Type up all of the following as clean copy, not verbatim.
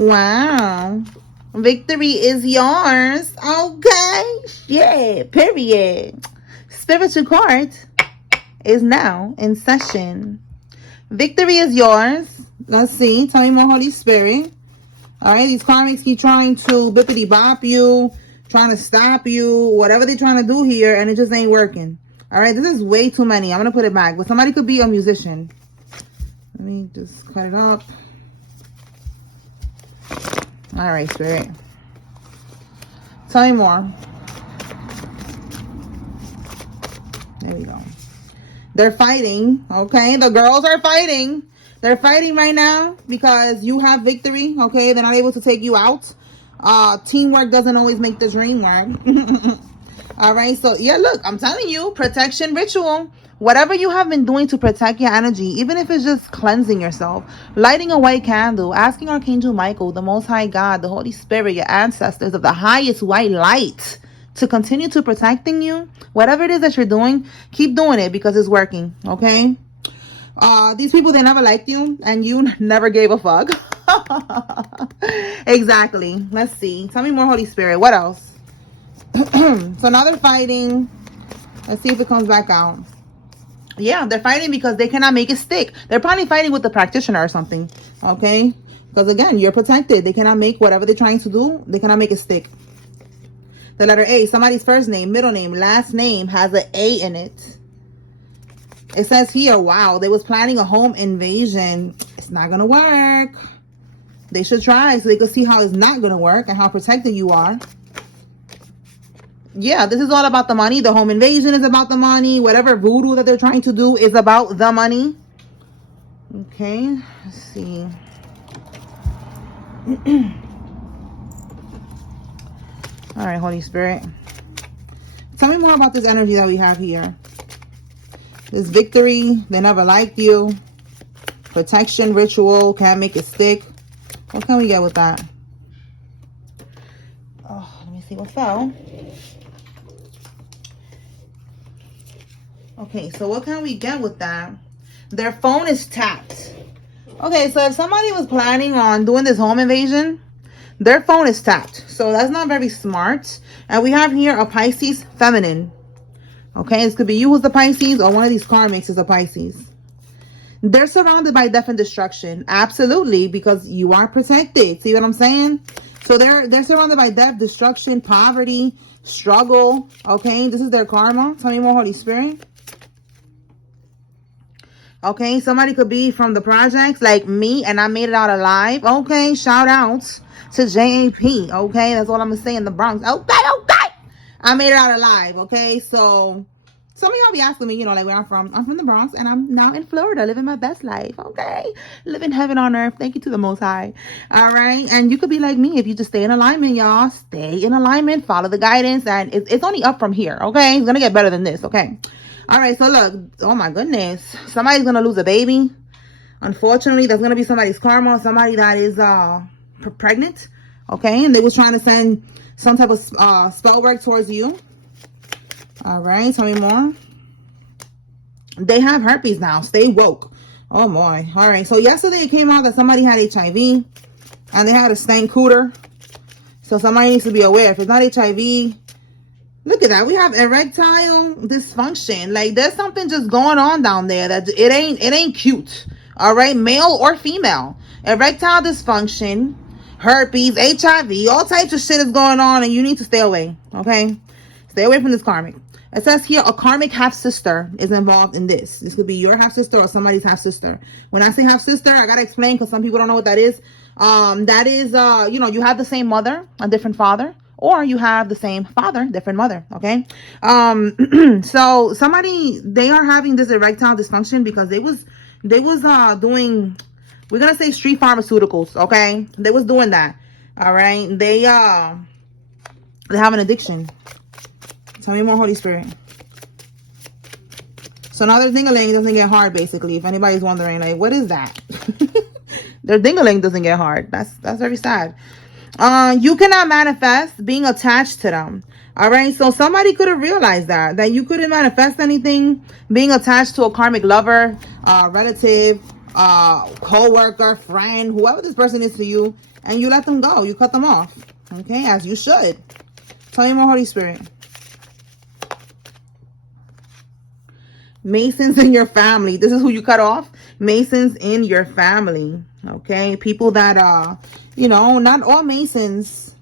Wow. Victory is yours. Okay. Yeah, period. Spiritual court is now in session. Victory is yours. Let's see. Tell me more, Holy Spirit. All right. These karmics keep trying to bippity bop you, trying to stop you, whatever they're trying to do here, and it just ain't working. All right. This is way too many. I'm going to put it back. But somebody could be a musician. Let me just cut it up. All right, Spirit. Tell me more. There we go. They're fighting, okay? The girls are fighting. They're fighting right now because you have victory, okay? They're not able to take you out. Teamwork doesn't always make the dream work. All right, so yeah, look, I'm telling you, protection ritual. Whatever you have been doing to protect your energy, even if it's just cleansing yourself, lighting a white candle, asking Archangel Michael, the Most High God, the Holy Spirit, your ancestors of the highest white light to continue to protecting you. Whatever it is that you're doing, keep doing it because it's working, okay? These people, they never liked you and you never gave a fuck. Exactly. Let's see. Tell me more, Holy Spirit. What else? So now they're fighting. Let's see if it comes back out. Yeah, they're fighting because they cannot make it stick. They're probably fighting with the practitioner or something. Okay? Because again, you're protected. They cannot make whatever they're trying to do. They cannot make it stick. The letter A, somebody's first name, middle name, last name has an A in it. It says here, wow, they was planning a home invasion. It's not going to work. They should try so they could see how it's not going to work and how protected you are. Yeah, this is all about the money. The home invasion is about the money. Whatever voodoo that they're trying to do is about the money. Okay, let's see. All right, Holy Spirit. Tell me more about this energy that we have here. This victory, they never liked you. Protection ritual, can't make it stick. What can we get with that? Oh, let me see what fell. Okay, so what can we get with that? Their phone is tapped. Okay, so if somebody was planning on doing this home invasion, their phone is tapped. So that's not very smart. And we have here a Pisces feminine. Okay, this could be you who's the Pisces or one of these karmics is a Pisces. They're surrounded by death and destruction. Absolutely, because you are protected. See what I'm saying? So they're surrounded by death, destruction, poverty, struggle. Okay, this is their karma. Tell me more, Holy Spirit. Okay, somebody could be from the projects like me and I made it out alive. Okay, shout outs to JAP. Okay, that's all I'm gonna say in the Bronx. Okay. I made it out alive. Okay, so some of y'all be asking me, you know, like where I'm from. I'm from the Bronx and I'm now in Florida living my best life. Okay, living heaven on earth. Thank you to the Most High. All right, and you could be like me if you just stay in alignment, y'all. Stay in alignment, follow the guidance, and it's only up from here. Okay, it's gonna get better than this. Okay. All right, so look, oh my goodness, somebody's gonna lose a baby. Unfortunately, that's gonna be somebody's karma, somebody that is pregnant, okay, and they was trying to send some type of spell work towards you. All right, tell me more. They have herpes now. Stay woke. Oh boy. All right, so yesterday it came out that somebody had HIV and they had a stank cooter. So somebody needs to be aware. If it's not HIV, look at that. We have erectile dysfunction. Like there's something just going on down there that it ain't cute. All right, male or female. Erectile dysfunction, herpes, HIV, all types of shit is going on and you need to stay away. Okay? Stay away from this karmic. It says here a karmic half-sister is involved in this. This could be your half-sister or somebody's half-sister. When I say half-sister, I gotta explain because some people don't know what that is. That is, you know, you have the same mother, a different father. Or you have the same father, different mother, okay? So somebody, they are having this erectile dysfunction because they was doing, we're gonna say street pharmaceuticals, okay? They was doing that, all right? They have an addiction. Tell me more, Holy Spirit. So now their ding-a-ling doesn't get hard, basically. If anybody's wondering, like, what is that? Their ding-a-ling doesn't get hard. That's very sad. You cannot manifest being attached to them. All right. So somebody could have realized that you couldn't manifest anything being attached to a karmic lover, relative, co-worker, friend, whoever this person is to you. and you let them go. You cut them off. Okay, as you should. Tell me more, Holy Spirit. Masons in your family. This is who you cut off. Masons in your family. Okay, people that you know, not all Masons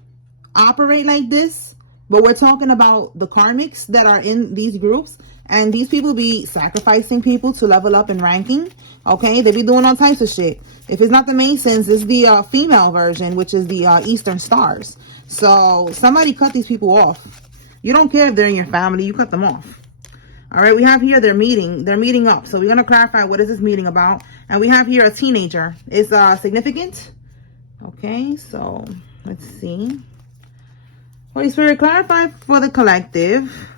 operate like this, but we're talking about the karmics that are in these groups, and these people be sacrificing people to level up in ranking. Okay, they be doing all types of shit. If it's not the Masons, it's the female version, which is the Eastern Stars. So somebody cut these people off. You don't care if they're in your family, you cut them off. All right, we have here they're meeting up. So we're going to clarify what is this meeting about. And we have here a teenager. Is significant. Okay, so let's see. Holy Spirit, clarify for the collective.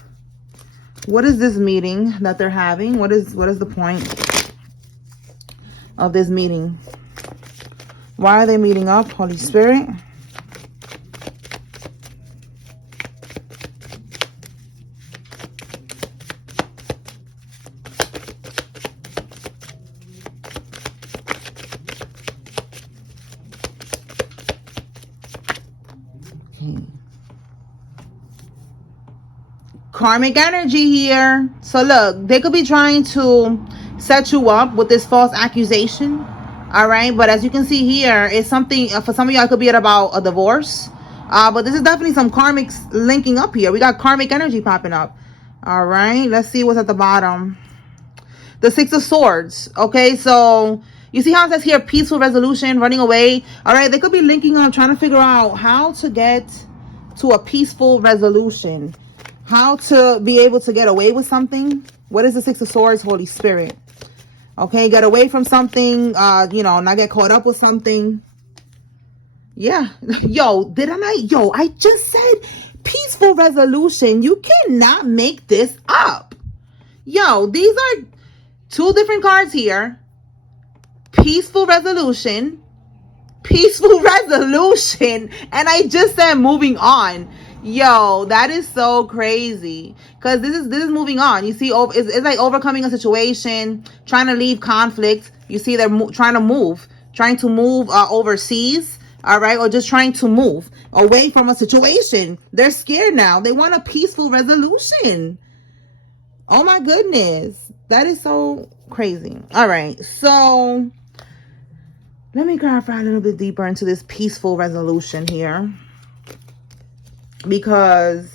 What is this meeting that they're having? What is the point of this meeting? Why are they meeting up, Holy Spirit? Karmic energy here. So look, they could be trying to set you up with this false accusation. All right, but as you can see here, it's something for some of y'all, it could be about a divorce. But this is definitely some karmics linking up here. We got karmic energy popping up. All right, let's see what's at the bottom. The Six of Swords. Okay, so you see how it says here peaceful resolution, running away. All right, they could be linking up, trying to figure out how to get to a peaceful resolution. How to be able to get away with something. What is the Six of Swords, Holy Spirit? Okay, get away from something, you know, not get caught up with something. Yeah. Yo, I just said peaceful resolution. You cannot make this up. Yo, these are two different cards here. Peaceful resolution. Peaceful resolution. And I just said moving on. Yo, that is so crazy. Because this is moving on. You see, it's like overcoming a situation, trying to leave conflict. You see, they're trying to move overseas. All right, or just trying to move away from a situation. They're scared now. They want a peaceful resolution. Oh my goodness, that is so crazy. All right, so let me clarify a little bit deeper into this peaceful resolution here. Because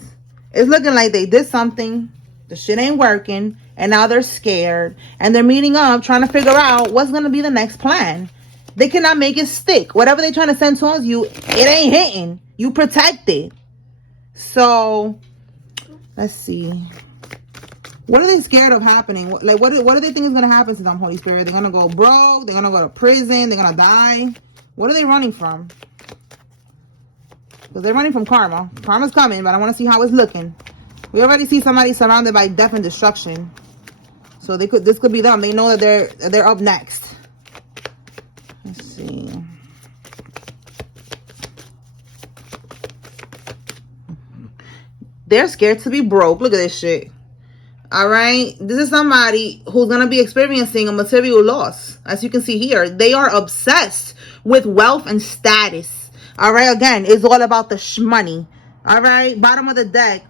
it's looking like they did something, the shit ain't working, and now they're scared, and they're meeting up, trying to figure out what's going to be the next plan. They cannot make it stick. Whatever they're trying to send towards you, it ain't hitting. You protect it. So, let's see. What are they scared of happening? Like, what do they think is going to happen to them, Holy Spirit? They're going to go broke? They're going to go to prison? They're going to die? What are they running from? Because they're running from karma. Karma's coming, but I want to see how it's looking. We already see somebody surrounded by death and destruction. So this could be them. They know that they're up next. Let's see. They're scared to be broke. Look at this shit. All right. This is somebody who's going to be experiencing a material loss. As you can see here, they are obsessed with wealth and status. All right, again, it's all about the money. All right, bottom of the deck.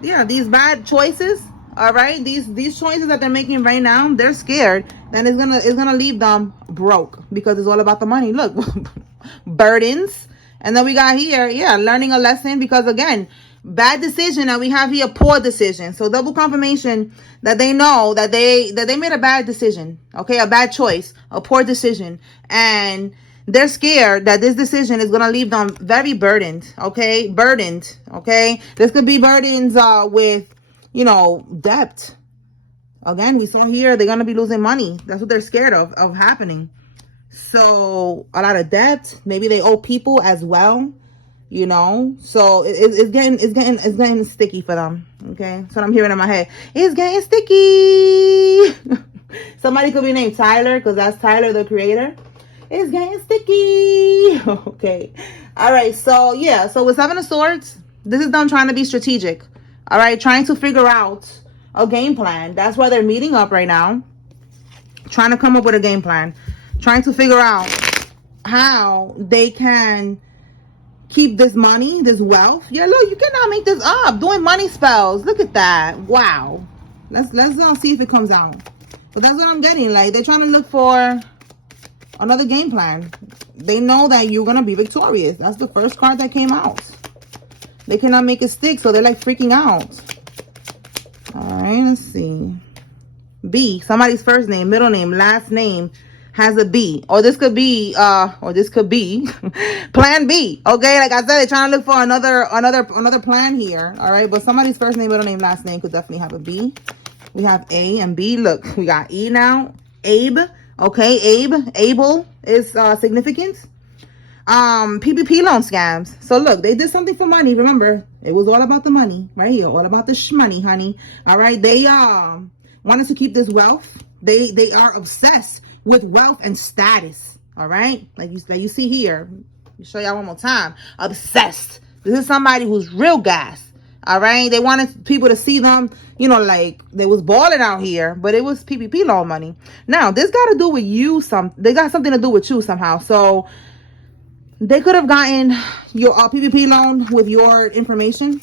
Yeah, these bad choices. All right, these choices that they're making right now, they're scared. Then it's gonna leave them broke because it's all about the money. Look, burdens, and then we got here, yeah, learning a lesson because again, bad decision, and we have here poor decision. So double confirmation that they know that they made a bad decision. Okay, a bad choice, a poor decision, and they're scared that this decision is going to leave them very burdened, okay? Burdened, okay? This could be burdens with, you know, debt. Again, we saw here they're going to be losing money. That's what they're scared of happening. So, a lot of debt. Maybe they owe people as well, you know? So, it's getting sticky for them, okay? That's what I'm hearing in my head. It's getting sticky. Somebody could be named Tyler because that's Tyler, the creator. It's getting sticky. Okay. All right. So, yeah. So, with Seven of Swords, this is them trying to be strategic. All right. Trying to figure out a game plan. That's why they're meeting up right now. Trying to come up with a game plan. Trying to figure out how they can keep this money, this wealth. Yeah, look, you cannot make this up. Doing money spells. Look at that. Wow. Let's see if it comes out. But that's what I'm getting. Like, they're trying to look for another game plan. They know that you're gonna be victorious. That's the first card that came out. They cannot make it stick, so they're like freaking out. All right, let's see. B, somebody's first name, middle name, last name has a B. Or this could be plan B. Okay, like I said, they're trying to look for another plan here. All right, but somebody's first name, middle name, last name could definitely have a B. We have A and B. Look, we got E now. Abe. Okay, Abe. Abel is significant. PPP loan scams. So look, they did something for money. Remember, it was all about the money right here. All about the shmoney, honey. All right, they wanted to keep this wealth. They are obsessed with wealth and status. All right, like you see here. Let me show y'all one more time. Obsessed. This is somebody who's real gas. All right, they wanted people to see them, you know, like they was balling out here, but it was PPP loan money. Now this got to do with you. They got something to do with you somehow. So they could have gotten your PPP loan with your information.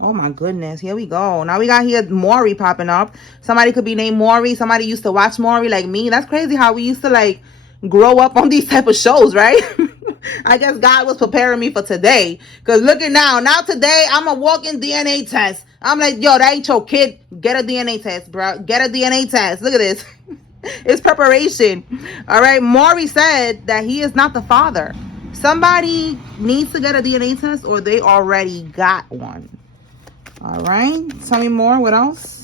Oh my goodness, here we go. Now we got here Maury popping up. Somebody could be named Maury. Somebody used to watch Maury like me. That's crazy how we used to like grow up on these type of shows, right? I guess God was preparing me for today. Because look at now. Now today, I'm a walking DNA test. I'm like, yo, that ain't your kid. Get a DNA test, bro. Get a DNA test. Look at this. It's preparation. All right. Maury said that he is not the father. Somebody needs to get a DNA test or they already got one. All right. Tell me more. What else?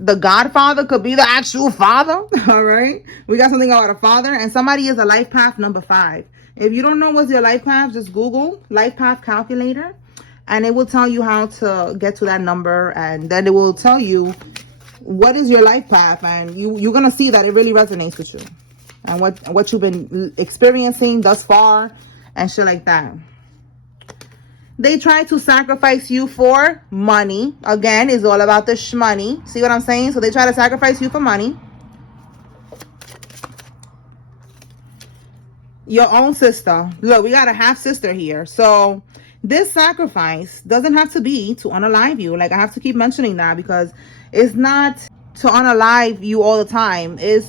The godfather could be the actual father. All right. We got something about a father. And somebody is a life path number 5. If you don't know what's your life path, just Google life path calculator. And it will tell you how to get to that number. And then it will tell you what is your life path. And you're going to see that it really resonates with you. And what you've been experiencing thus far. And shit like that. They try to sacrifice you for money. Again, it's all about the shmoney. See what I'm saying? So they try to sacrifice you for money. Your own sister. Look, we got a half sister here. So this sacrifice doesn't have to be to unalive you. Like, I have to keep mentioning that because it's not to unalive you all the time. It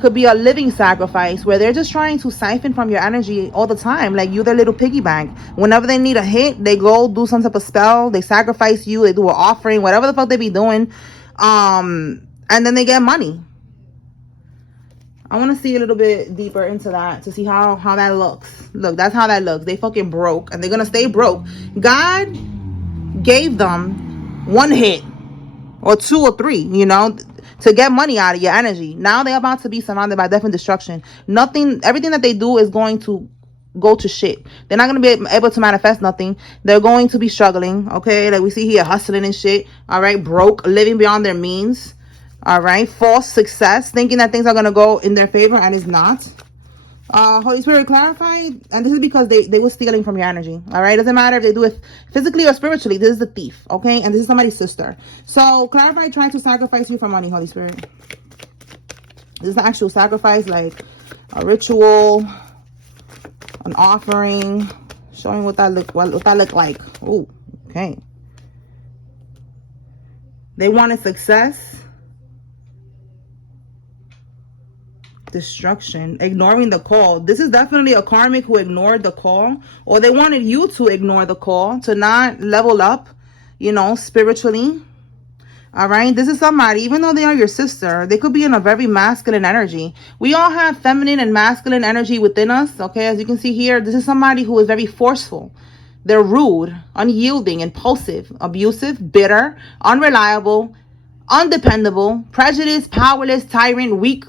could be a living sacrifice where they're just trying to siphon from your energy all the time. Like you're their little piggy bank. Whenever they need a hit, they go do some type of spell. They sacrifice you. They do an offering, whatever the fuck they be doing. And then they get money. I want to see a little bit deeper into that to see how that looks. Look, that's how that looks. They fucking broke and they're going to stay broke. God gave them one hit or 2 or 3, you know, to get money out of your energy. Now they're about to be surrounded by death and destruction. Everything that they do is going to go to shit. They're not going to be able to manifest nothing. They're going to be struggling, okay? Like we see here, hustling and shit, all right? Broke, living beyond their means, all right? False success, thinking that things are going to go in their favor and it's not. Holy Spirit, clarify. And this is because they were stealing from your energy. All right. Doesn't matter if they do it physically or spiritually. This is the thief. Okay. And this is somebody's sister. So clarify, trying to sacrifice you for money, Holy Spirit. This is the actual sacrifice, like a ritual, an offering, showing what that look like. Oh, okay. They wanted success. Destruction, ignoring the call. This is definitely a karmic who ignored the call, or they wanted you to ignore the call, to not level up, you know, spiritually. All right, this is somebody, even though they are your sister, they could be in a very masculine energy. We all have feminine and masculine energy within us. Okay, as you can see here, this is somebody who is very forceful. They're rude, unyielding, impulsive, abusive, bitter, unreliable, undependable, prejudiced, powerless, tyrant, weak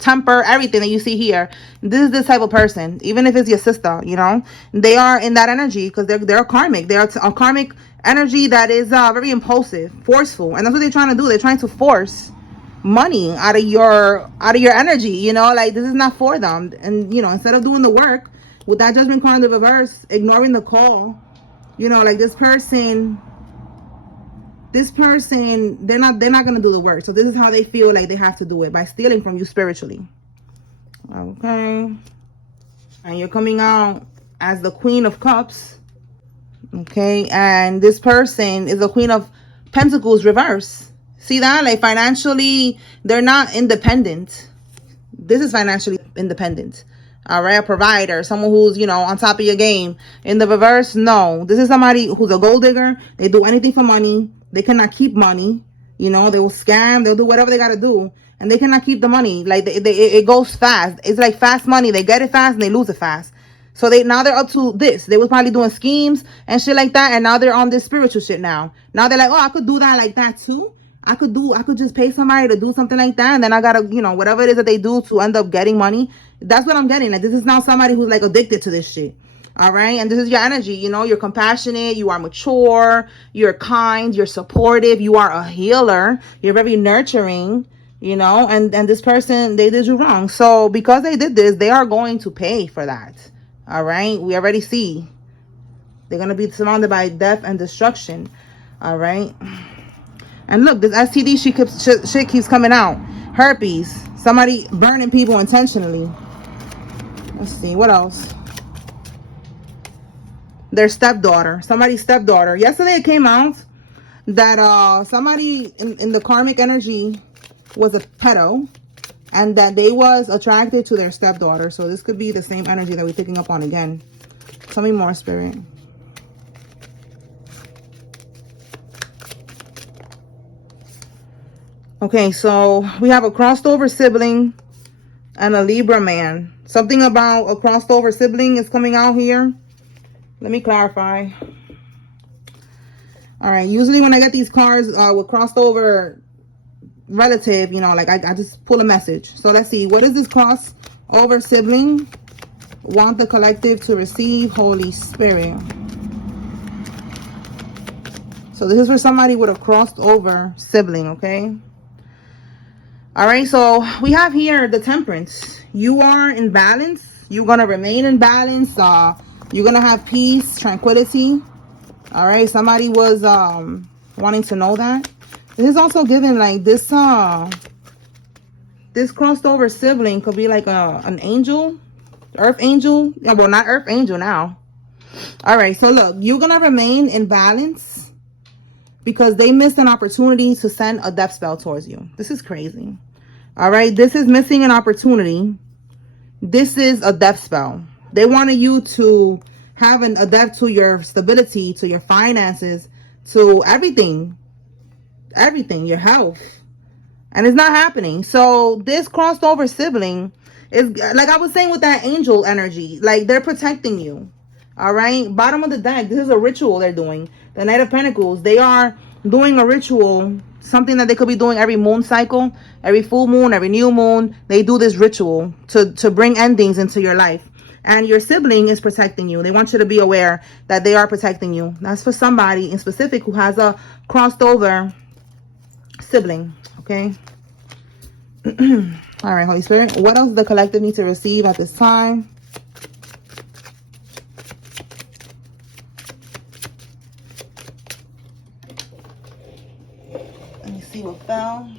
temper, everything that you see here. This is this type of person. Even if it's your sister, you know, they are in that energy because they're a karmic. They're a karmic energy that is very impulsive, forceful, and that's what they're trying to do. They're trying to force money out of your energy, you know, like this is not for them. And you know, instead of doing the work with that judgment card in the reverse, ignoring the call, you know, like this person this person, they're not gonna do the work. So this is how they feel like they have to do it, by stealing from you spiritually. Okay. And you're coming out as the Queen of Cups. Okay. And this person is the Queen of Pentacles reverse. See that? Like financially, they're not independent. This is financially independent. All right, a provider, someone who's, you know, on top of your game. In the reverse, no. This is somebody who's a gold digger. They do anything for money. They cannot keep money. You know, they will scam. They'll do whatever they got to do. And they cannot keep the money. Like, it goes fast. It's like fast money. They get it fast and they lose it fast. So now they're up to this. They was probably doing schemes and shit like that. And now they're on this spiritual shit now. Now they're like, oh, I could do that like that too. I could just pay somebody to do something like that. And then I gotta, you know, whatever it is that they do to end up getting money. That's what I'm getting. Like, this is now somebody who's like addicted to this shit. All right. And this is your energy. You know, you're compassionate. You are mature. You're kind. You're supportive. You are a healer. You're very nurturing, you know, and this person, they did you wrong. So because they did this, they are going to pay for that. All right. We already see they're going to be surrounded by death and destruction. All right. And look, this STD shit keeps coming out. Herpes. Somebody burning people intentionally. Let's see. What else? Their stepdaughter. Somebody's stepdaughter. Yesterday it came out that somebody in the karmic energy was a pedo. And that they was attracted to their stepdaughter. So this could be the same energy that we're picking up on again. Tell me more, Spirit. Okay, so we have a crossed over sibling and a Libra man. Something about a crossed over sibling is coming out here. Let me clarify. All right, usually when I get these cards with crossed over relative, you know, like I just pull a message. So let's see. What is this cross over sibling want the collective to receive? Holy Spirit. So this is for somebody with a crossed over sibling, okay? All right, so we have here the Temperance. You are in balance. You're going to remain in balance. You're going to have peace, tranquility. All right, somebody was wanting to know that. This is also given like this this crossed over sibling could be like an angel, earth angel. Yeah, well, not earth angel now. All right, so look, you're going to remain in balance because they missed an opportunity to send a death spell towards you. This is crazy. All right, this is missing an opportunity. This is a death spell. They wanted you to have a death to your stability, to your finances, to everything, your health. And it's not happening. So this crossed over sibling is, like I was saying with that angel energy, like they're protecting you. All right, bottom of the deck, this is a ritual they're doing. The Knight of Pentacles, they are doing a ritual, something that they could be doing every moon cycle, every full moon, every new moon. They do this ritual to bring endings into your life. And your sibling is protecting you. They want you to be aware that they are protecting you. That's for somebody in specific who has a crossed over sibling, okay? All right, Holy Spirit, what else does the collective need to receive at this time? Let me see what fell.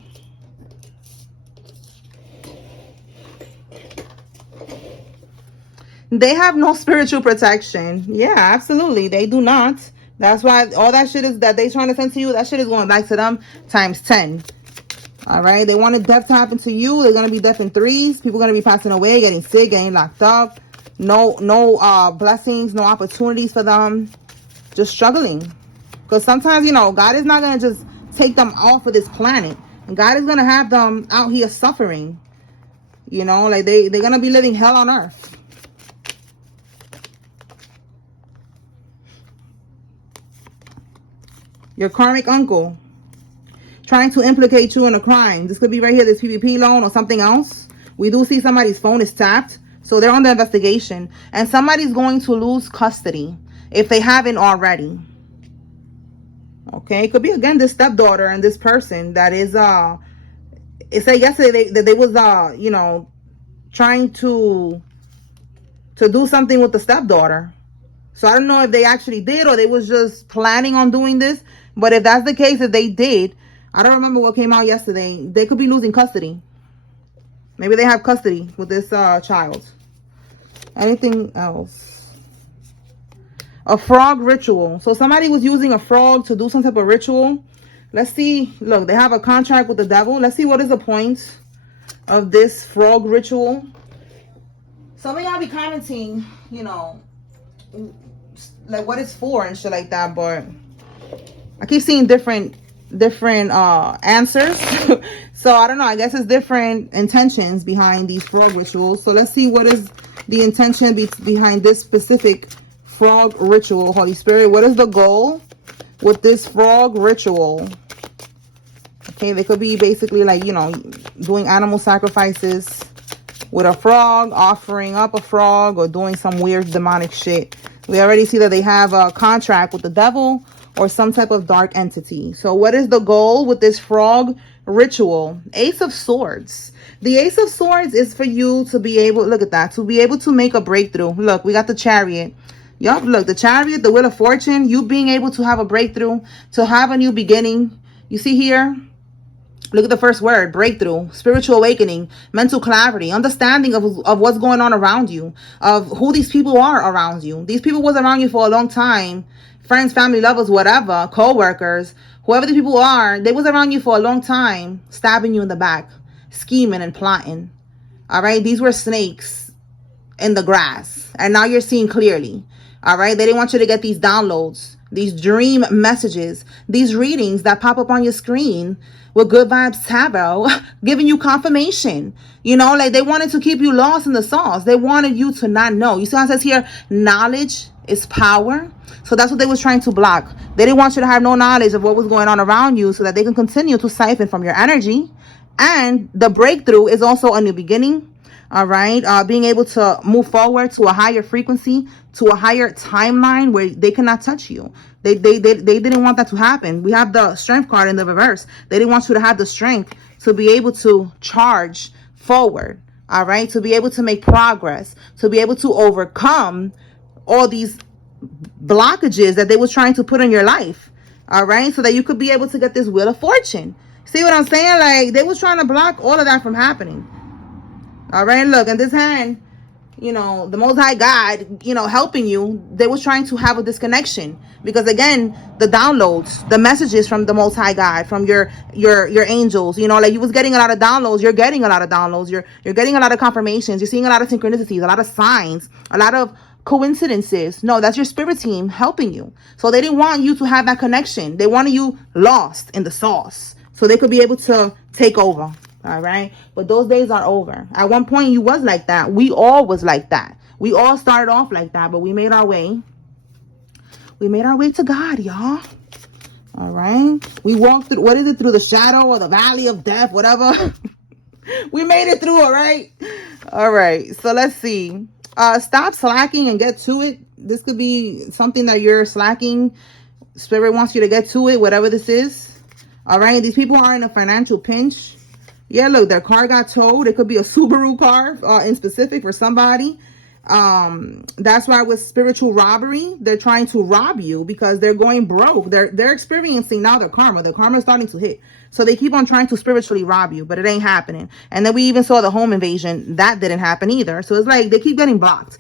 They have no spiritual protection. Yeah, absolutely. They do not. That's why all that shit is that they trying to send to you, that shit is going back to them times 10. All right. They wanted death to happen to you. They're going to be death in threes. People are going to be passing away, getting sick, getting locked up. No blessings, no opportunities for them. Just struggling. Because sometimes, you know, God is not going to just take them off of this planet. And God is going to have them out here suffering. You know, like they're going to be living hell on earth. Your karmic uncle trying to implicate you in a crime. This could be right here, this PPP loan or something else. We do see somebody's phone is tapped. So they're on the investigation. And somebody's going to lose custody if they haven't already. Okay, it could be, again, this stepdaughter and this person that is, it said yesterday that they was, you know, trying to do something with the stepdaughter. So I don't know if they actually did or they was just planning on doing this. But if that's the case, if they did, I don't remember what came out yesterday. They could be losing custody. Maybe they have custody with this child. Anything else? A frog ritual. So somebody was using a frog to do some type of ritual. Let's see. Look, they have a contract with the devil. Let's see what is the point of this frog ritual. Some of y'all be commenting, you know, like what it's for and shit like that, but I keep seeing different answers. So I don't know, I guess it's different intentions behind these frog rituals. So let's see what is the intention behind this specific frog ritual. Holy Spirit, what is the goal with this frog ritual? Okay, they could be basically like, you know, doing animal sacrifices with a frog, offering up a frog, or doing some weird demonic shit. We already see that they have a contract with the devil or some type of dark entity. So what is the goal with this frog ritual? Ace of Swords. The Ace of Swords is for you to be able, look at that, to be able to make a breakthrough. Look, we got the Chariot. Yup, look, the Chariot, the Wheel of Fortune, you being able to have a breakthrough, to have a new beginning. You see here? Look at the first word, breakthrough, spiritual awakening, mental clarity, understanding of what's going on around you, of who these people are around you. These people was around you for a long time. Friends, family, lovers, whatever, co-workers, whoever these people are, they was around you for a long time, stabbing you in the back, scheming and plotting. All right, these were snakes in the grass, and now you're seeing clearly. All right, they didn't want you to get these downloads, these dream messages, these readings that pop up on your screen with Good Vibes Tarot, giving you confirmation. You know, like they wanted to keep you lost in the sauce. They wanted you to not know. You see how it says here, knowledge is power. So that's what they was trying to block. They didn't want you to have no knowledge of what was going on around you so that they can continue to siphon from your energy. And the breakthrough is also a new beginning. All right, being able to move forward to a higher frequency, to a higher timeline where they cannot touch you. They didn't want that to happen. We have the Strength card in the reverse. They didn't want you to have the strength to be able to charge forward. All right, to be able to make progress, to be able to overcome all these blockages that they was trying to put in your life. All right, so that you could be able to get this Wheel of Fortune. See what I'm saying? Like they was trying to block all of that from happening. All right, look, in this hand, you know, the Most High God, you know, helping you, they was trying to have a disconnection. Because again, the downloads, the messages from the Most High God, from your angels, you know, like you was getting a lot of downloads, you're getting a lot of downloads, you're getting a lot of confirmations, you're seeing a lot of synchronicities, a lot of signs, a lot of coincidences. No, that's your spirit team helping you. So they didn't want you to have that connection. They wanted you lost in the sauce so they could be able to take over. All right, but those days are over. At one point you was like that. We all was like that. We all started off like that, but we made our way. We made our way to God, y'all. All right, we walked through, what is it, through the shadow or the valley of death, whatever. We made it through. All right, so let's see. Stop slacking and get to it. This could be something that you're slacking. Spirit wants you to get to it, whatever this is. All right, these people are in a financial pinch. Yeah, look, their car got towed. It could be a Subaru car in specific for somebody. That's why with spiritual robbery, they're trying to rob you because they're going broke. They're experiencing now their karma. The karma is starting to hit. So they keep on trying to spiritually rob you, but it ain't happening. And then we even saw the home invasion. That didn't happen either. So it's like they keep getting blocked.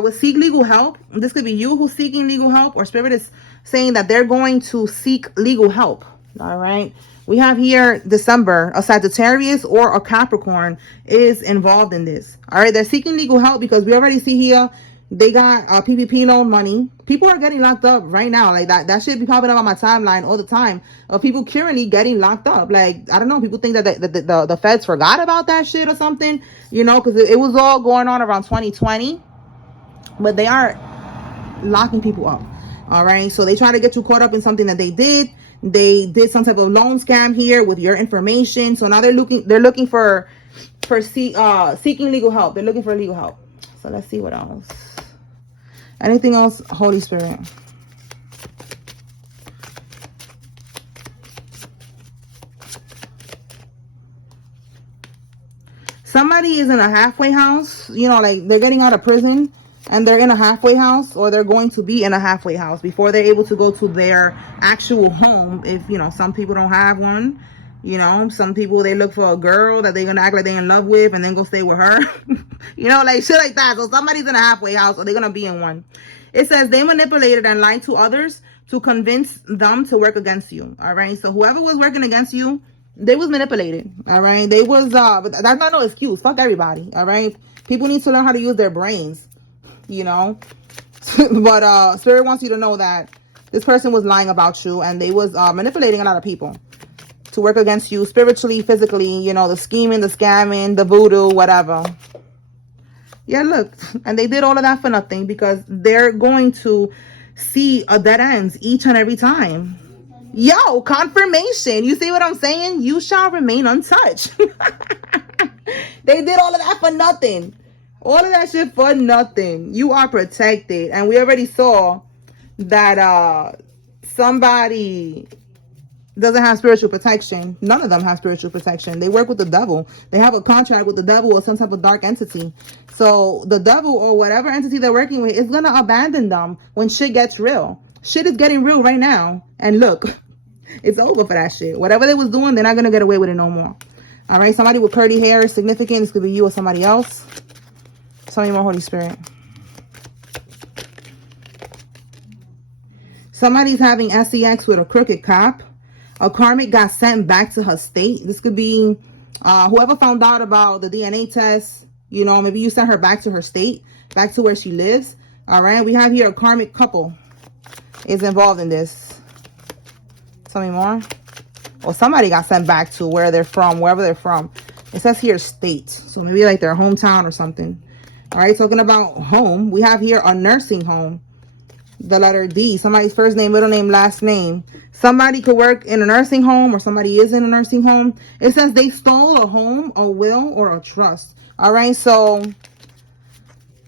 With seek legal help, this could be you who's seeking legal help, or spirit is saying that they're going to seek legal help. All right. We have here December, a Sagittarius or a Capricorn is involved in this. All right, they're seeking legal help because we already see here they got PPP loan money. People are getting locked up right now. Like that should be popping up on my timeline all the time of people currently getting locked up. Like, I don't know, people think that the feds forgot about that shit or something, you know, because it was all going on around 2020. But they are locking people up. All right, so they try to get you caught up in something that they did. They did some type of loan scam here with your information. So now they're looking for seeking legal help. They're looking for legal help. So let's see what else. Anything else, Holy Spirit? Somebody is in a halfway house, you know, like they're getting out of prison. and they're in a halfway house, or they're going to be in a halfway house before they're able to go to their actual home. If you know, some people don't have one. You know, some people, they look for a girl that they're gonna act like they're in love with and then go stay with her. You know, like shit like that. So somebody's in a halfway house, or they're gonna be in one. It says they manipulated and lied to others to convince them to work against you. All right, so whoever was working against you, they was manipulated. All right, they was but that's not no excuse. Fuck everybody. All right, people need to learn how to use their brains, you know. But Spirit wants you to know that this person was lying about you, and they was manipulating a lot of people to work against you spiritually, physically, you know, the scheming, the scamming, the voodoo, whatever. Yeah, look, and they did all of that for nothing, because they're going to see a dead ends each and every time. Yo, confirmation. You see what I'm saying? You shall remain untouched. They did all of that for nothing. All of that shit for nothing. You are protected. And we already saw that somebody doesn't have spiritual protection. None of them have spiritual protection. They work with the devil. They have a contract with the devil or some type of dark entity. So the devil or whatever entity they're working with is going to abandon them when shit gets real. Shit is getting real right now. And look, it's over for that shit. Whatever they was doing, they're not going to get away with it no more. All right, somebody with curly hair is significant. This could be you or somebody else. Tell me more, Holy Spirit. Somebody's having sex with a crooked cop. A karmic got sent back to her state. This could be whoever found out about the DNA test. You know, maybe you sent her back to her state, back to where she lives. All right, we have here a karmic couple is involved in this. Tell me more. Or somebody got sent back to where they're from, wherever they're from. It says here state. So maybe like their hometown or something. All right, talking about home. We have here a nursing home. The letter D. Somebody's first name, middle name, last name. Somebody could work in a nursing home, or somebody is in a nursing home. It says they stole a home, a will, or a trust. All right, so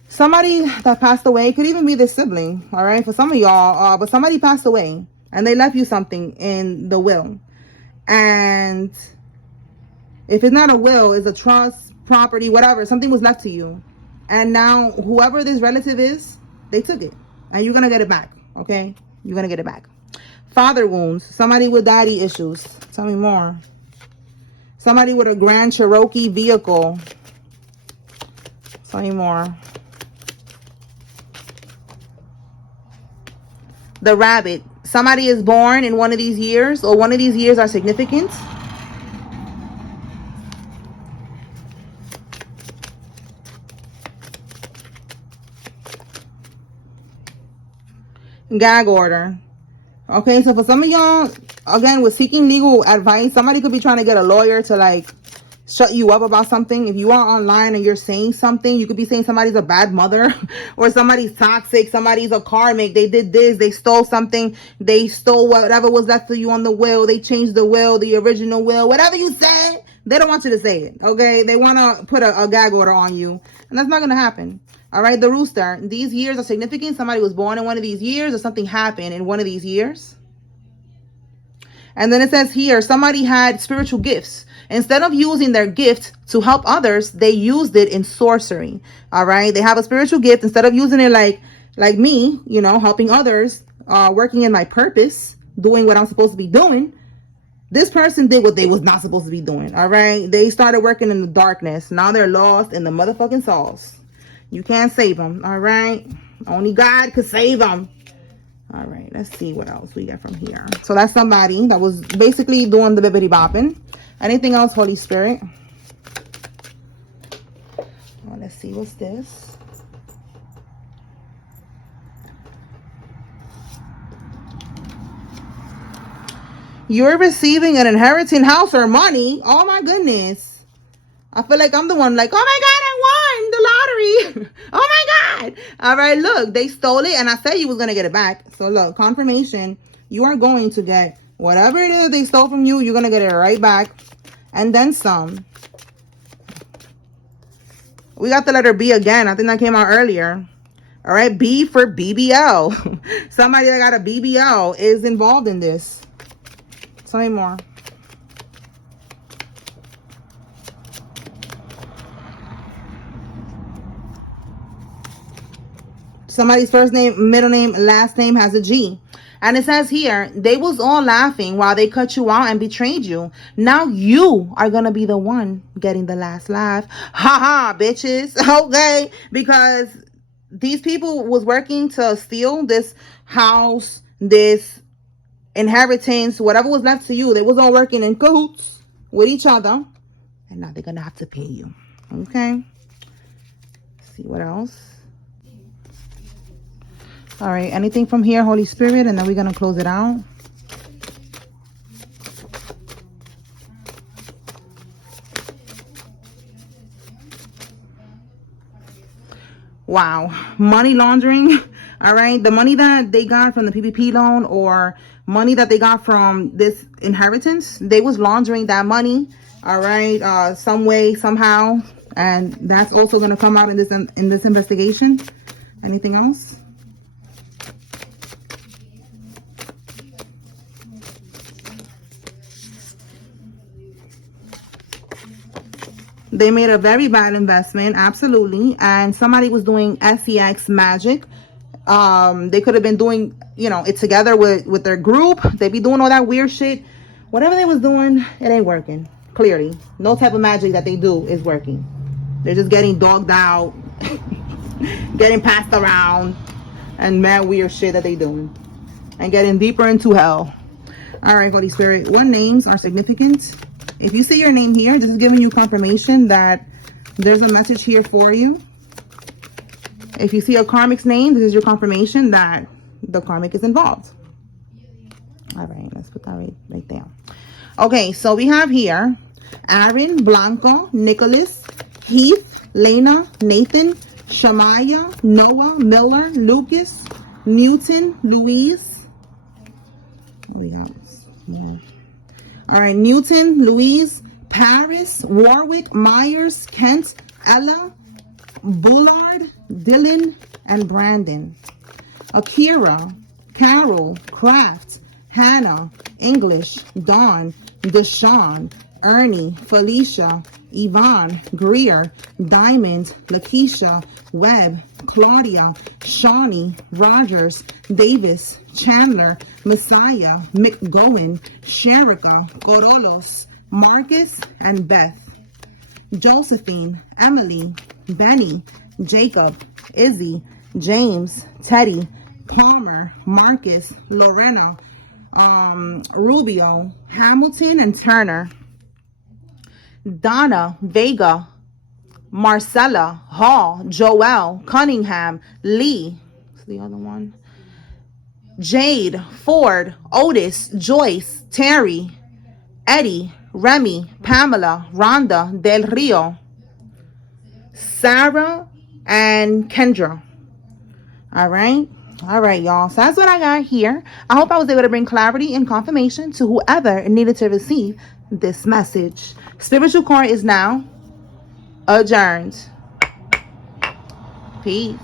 somebody that passed away, could even be their sibling. All right, for some of y'all, but somebody passed away and they left you something in the will. And if it's not a will, it's a trust, property, whatever, something was left to you. And now whoever this relative is, they took it. And you're going to get it back, okay? You're going to get it back. Father wounds. Somebody with daddy issues. Tell me more. Somebody with a Grand Cherokee vehicle. Tell me more. The rabbit. Somebody is born in one of these years, or one of these years are significant. Gag order. Okay, so for some of y'all, again, with seeking legal advice, somebody could be trying to get a lawyer to like shut you up about something. If you are online and you're saying something, you could be saying somebody's a bad mother or somebody's toxic, somebody's a karmic, they did this, they stole something, they stole whatever was left for you on the will, they changed the will, the original will, whatever you said, they don't want you to say it, okay? They want to put a gag order on you, and that's not going to happen. All right, the rooster. These years are significant. Somebody was born in one of these years, or something happened in one of these years. And then it says here, somebody had spiritual gifts. Instead of using their gift to help others, they used it in sorcery. All right, they have a spiritual gift. Instead of using it like me, you know, helping others, working in my purpose, doing what I'm supposed to be doing, this person did what they was not supposed to be doing. All right, they started working in the darkness. Now they're lost in the motherfucking sauce. You can't save them, all right? Only God could save them. All right, let's see what else we get from here. So that's somebody that was basically doing the bibbity bopping. Anything else, Holy Spirit? Oh, let's see, what's this? You're receiving an inheriting house or money. Oh, my goodness. I feel like I'm the one like, oh my God, I won the lottery. Oh my God. All right, look, they stole it and I said you was going to get it back. So look, confirmation, you are going to get whatever it is they stole from you. You're going to get it right back. And then some. We got the letter B again. I think that came out earlier. All right, B for BBL. Somebody that got a BBL is involved in this. Tell me more. Somebody's first name, middle name, last name has a G. And it says here, they was all laughing while they cut you out and betrayed you. Now you are going to be the one getting the last laugh. Ha ha, bitches. Okay. Because these people was working to steal this house, this inheritance, whatever was left to you. They was all working in cahoots with each other. And now they're going to have to pay you. Okay. Let's see what else. All right, anything from here, Holy Spirit, and then we're going to close it out. Wow. Money laundering. All right. The money that they got from the PPP loan or money that they got from this inheritance, they was laundering that money. All right. Some way, somehow. And that's also going to come out in this investigation. Anything else? They made a very bad investment, absolutely. And somebody was doing SEX magic. They could have been doing, it together with their group. They be doing all that weird shit. Whatever they was doing, it ain't working. Clearly. No type of magic that they do is working. They're just getting dogged out, getting passed around, and mad weird shit that they doing. And getting deeper into hell. All right, Holy Spirit. What names are significant? If you see your name here, this is giving you confirmation that there's a message here for you. If you see a karmic's name, this is your confirmation that the karmic is involved. All right, let's put that right there. Okay, so we have here Aaron, Blanco, Nicholas, Heath, Lena, Nathan, Shamaya, Noah, Miller, Lucas, Newton, Louise. What we got? Yeah. All right, Newton, Louise, Paris, Warwick, Myers, Kent, Ella, Bullard, Dylan, and Brandon. Akira, Carol, Kraft, Hannah, English, Dawn, Deshawn, Ernie, Felicia, Yvonne, Greer, Diamond, Lakeisha, Webb, Claudia, Shawnee, Rogers, Davis, Chandler, Messiah, McGowan, Sherika, Corolos, Marcus, and Beth. Josephine, Emily, Benny, Jacob, Izzy, James, Teddy, Palmer, Marcus, Lorena, Rubio, Hamilton, and Turner. Donna, Vega, Marcella, Hall, Joel, Cunningham, Lee. What's the other one? Jade, Ford, Otis, Joyce, Terry, Eddie, Remy, Pamela, Rhonda, Del Rio, Sarah, and Kendra. All right. All right, y'all. So that's what I got here. I hope I was able to bring clarity and confirmation to whoever needed to receive this message. Spiritual Court is now adjourned. Peace.